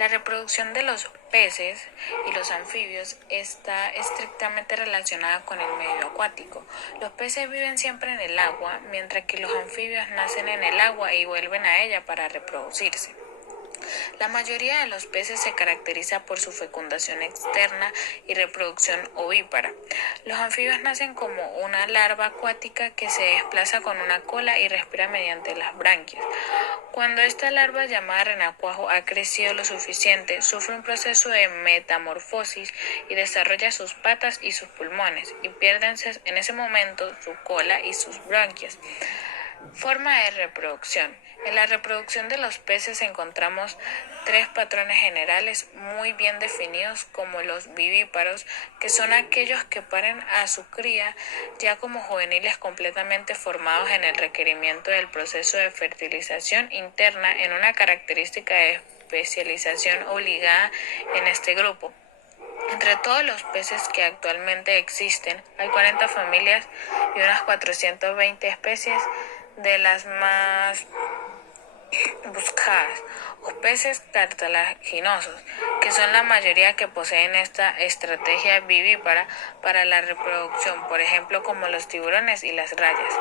La reproducción de los peces y los anfibios está estrictamente relacionada con el medio acuático. Los peces viven siempre en el agua, mientras que los anfibios nacen en el agua y vuelven a ella para reproducirse. La mayoría de los peces se caracteriza por su fecundación externa y reproducción ovípara. Los anfibios nacen como una larva acuática que se desplaza con una cola y respira mediante las branquias. Cuando esta larva, llamada renacuajo, ha crecido lo suficiente, sufre un proceso de metamorfosis y desarrolla sus patas y sus pulmones, y pierden en ese momento su cola y sus branquias. Forma de reproducción. En la reproducción de los peces encontramos tres patrones generales muy bien definidos, como los vivíparos, que son aquellos que paren a su cría ya como juveniles completamente formados en el requerimiento del proceso de fertilización interna, en una característica de especialización obligada en este grupo. Entre todos los peces que actualmente existen, hay 40 familias y unas 420 especies de las más buscadas, o peces cartilaginosos, que son la mayoría que poseen esta estrategia vivípara para la reproducción, por ejemplo como los tiburones y las rayas.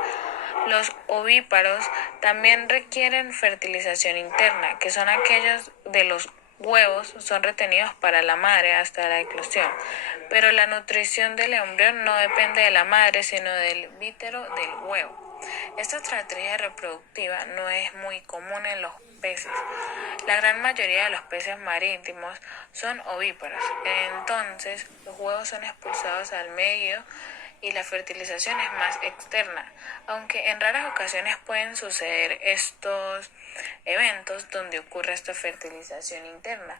Los ovíparos también requieren fertilización interna, que son aquellos de los huevos son retenidos para la madre hasta la eclosión, pero la nutrición del embrión no depende de la madre, sino del vítero del huevo. Esta estrategia reproductiva no es muy común en los peces. La gran mayoría de los peces marítimos son ovíparos, entonces los huevos son expulsados al medio y la fertilización es más externa, aunque en raras ocasiones pueden suceder estos eventos donde ocurre esta fertilización interna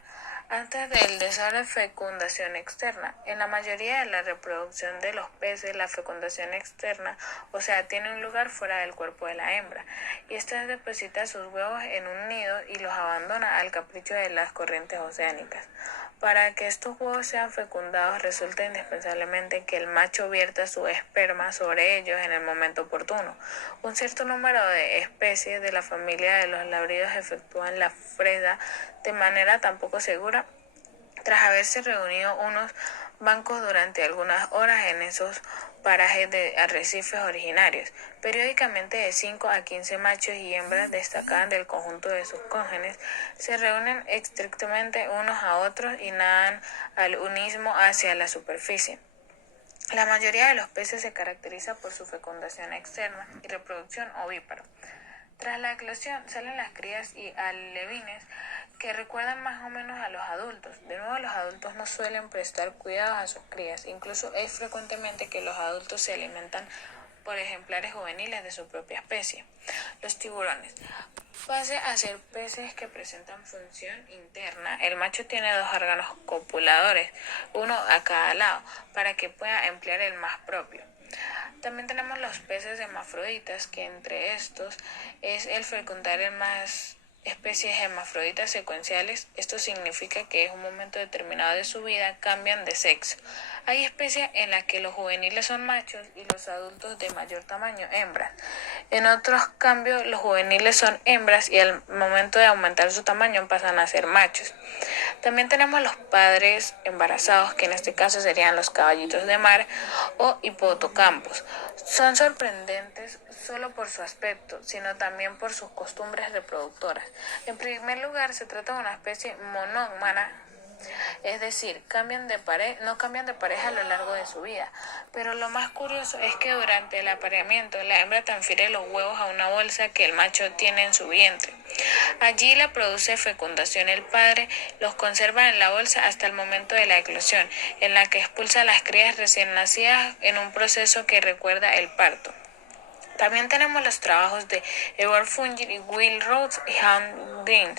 antes del desarrollo de fecundación externa. En la mayoría de la reproducción de los peces, la fecundación externa, o sea, tiene un lugar fuera del cuerpo de la hembra, y ésta deposita sus huevos en un nido y los abandona al capricho de las corrientes oceánicas. Para que estos huevos sean fecundados, resulta indispensablemente que el macho vierta su esperma sobre ellos en el momento oportuno. Un cierto número de especies de la familia de los lábridos efectúan la fresa de manera tan poco segura, tras haberse reunido unos bancos durante algunas horas en esos parajes de arrecifes originarios. Periódicamente de 5 a 15 machos y hembras destacadas del conjunto de sus cóngenes se reúnen estrictamente unos a otros y nadan al unísono hacia la superficie. La mayoría de los peces se caracteriza por su fecundación externa y reproducción ovíparo. Tras la eclosión salen las crías y alevines que recuerdan más o menos a los adultos. De nuevo, los adultos no suelen prestar cuidados a sus crías. Incluso es frecuentemente que los adultos se alimentan por ejemplares juveniles de su propia especie. Los tiburones. Pese a ser peces que presentan función interna, el macho tiene dos órganos copuladores, uno a cada lado, para que pueda emplear el más propio. También tenemos los peces hermafroditas, que entre estos es el fecundar en más especies hermafroditas secuenciales. Esto significa que en un momento determinado de su vida cambian de sexo. Hay especies en las que los juveniles son machos y los adultos de mayor tamaño hembras. En otros cambios, los juveniles son hembras y al momento de aumentar su tamaño pasan a ser machos. También tenemos los padres embarazados, que en este caso serían los caballitos de mar o hipotocampos. Son sorprendentes solo por su aspecto, sino también por sus costumbres reproductoras. En primer lugar, se trata de una especie monógama, es decir, no cambian de pareja a lo largo de su vida. Pero lo más curioso es que durante el apareamiento, la hembra transfiere los huevos a una bolsa que el macho tiene en su vientre. Allí la produce fecundación el padre, los conserva en la bolsa hasta el momento de la eclosión, en la que expulsa a las crías recién nacidas en un proceso que recuerda el parto. También tenemos los trabajos de Edward Fungit y Will Rhodes y Hans Dean.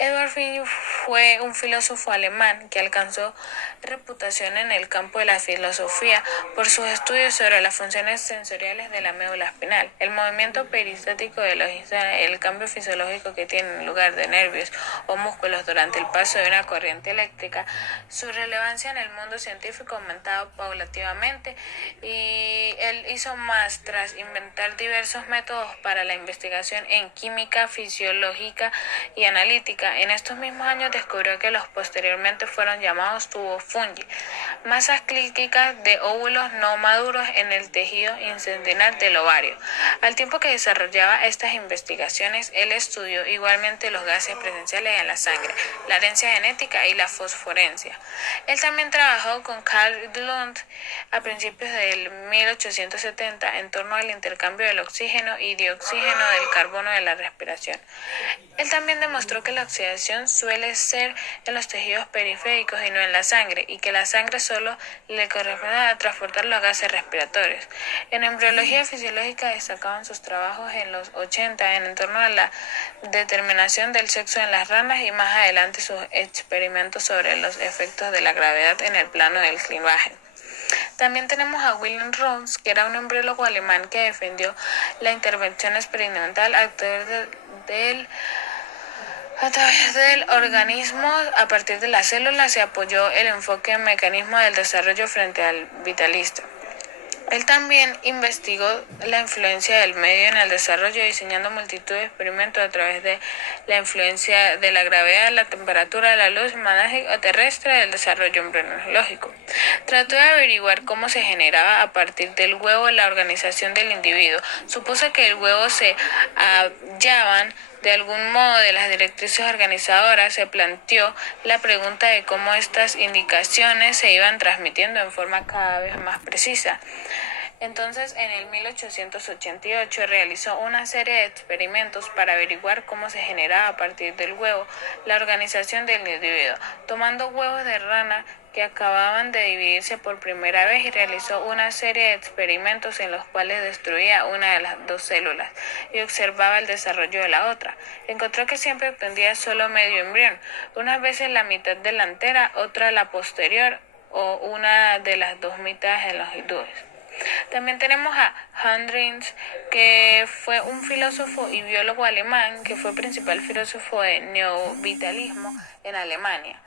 Edward Fungit fue un filósofo alemán que alcanzó reputación en el campo de la filosofía por sus estudios sobre las funciones sensoriales de la médula espinal, el movimiento peristático de los instantes, el cambio fisiológico que tiene lugar de nervios o músculos durante el paso de una corriente eléctrica. Su relevancia en el mundo científico ha aumentado paulativamente, y él hizo más tras inventar diversos métodos para la investigación en química fisiológica y analítica. genética, en estos mismos años descubrió que los posteriormente fueron llamados tubos fungi, masas cíclicas de óvulos no maduros en el tejido intestinal del ovario. Al tiempo que desarrollaba estas investigaciones, él estudió igualmente los gases presenciales en la sangre, la herencia genética y la fosforescencia. Él también trabajó con Carl Lund a principios del 1870 en torno al intercambio del oxígeno y dióxido del carbono de la respiración. Él también demostró que la oxidación suele ser en los tejidos periféricos y no en la sangre, y que la sangre solo le corresponde a transportar los gases respiratorios. En embriología fisiológica destacaban sus trabajos en los 80 en torno a la determinación del sexo en las ranas y más adelante sus experimentos sobre los efectos de la gravedad en el plano del clivaje. También tenemos a Wilhelm Roms, que era un embriólogo alemán que defendió la intervención experimental a través del organismo. A partir de las células se apoyó el enfoque en mecanismos del desarrollo frente al vitalista. Él también investigó la influencia del medio en el desarrollo, diseñando multitud de experimentos a través de la influencia de la gravedad, la temperatura, la luz magnética o terrestre del desarrollo embriológico. Trató de averiguar cómo se generaba a partir del huevo la organización del individuo. Supuso que el huevo se hallaban de algún modo de las directrices organizadoras. Se planteó la pregunta de cómo estas indicaciones se iban transmitiendo en forma cada vez más precisa. Entonces, en el 1888 realizó una serie de experimentos para averiguar cómo se generaba a partir del huevo la organización del individuo, tomando huevos de rana que acababan de dividirse por primera vez, y realizó una serie de experimentos en los cuales destruía una de las dos células y observaba el desarrollo de la otra. Encontró que siempre obtenía solo medio embrión, unas veces la mitad delantera, otra la posterior o una de las dos mitades de longitudes. También tenemos a Heinrich, que fue un filósofo y biólogo alemán, que fue principal filósofo de neovitalismo en Alemania.